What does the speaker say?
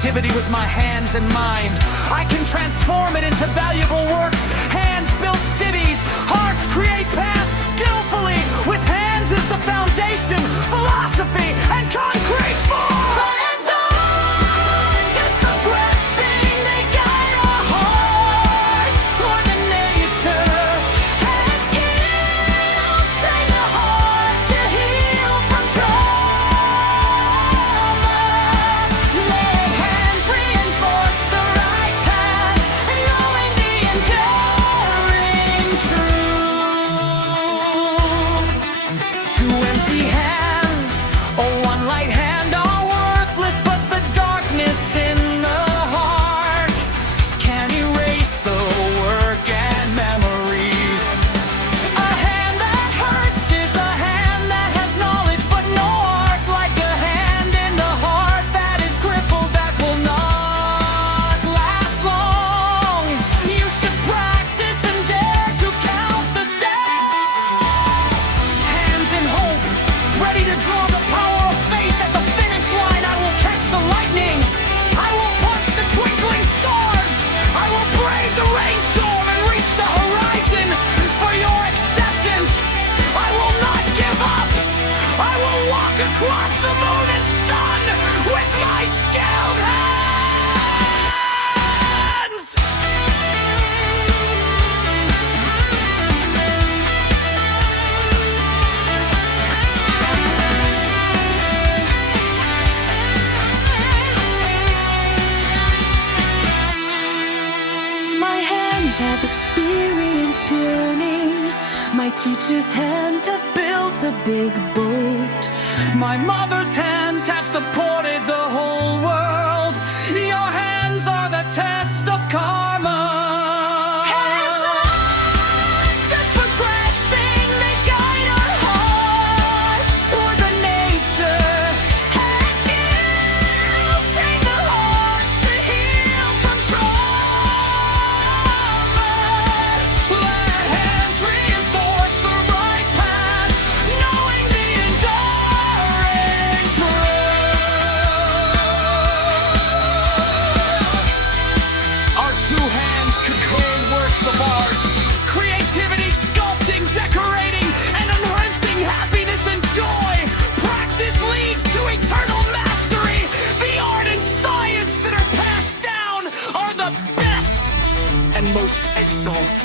creativity with my hands and mind. I can transform it into valuable works. Hands build cities, hearts create paths skillfully. With hands is the foundation, philosophy, and concrete form. Across the moon and sun with my skilled hands. My hands have experienced learning. My teacher's hands have built a big boat. My mother's hands have supported the whole world. Your hands are the test of karma. Hands up, just for grasping, they guide our hearts toward the nature. Hand skills train the heart to heal from trauma. Let hands reinforce the right path, knowing the enduring truth. Our two hands could create works of art. Creativity, sculpting, decorating, and enhancing happiness and joy. Practice leads to eternal mastery. The art and science that are passed down are the best and most exalt.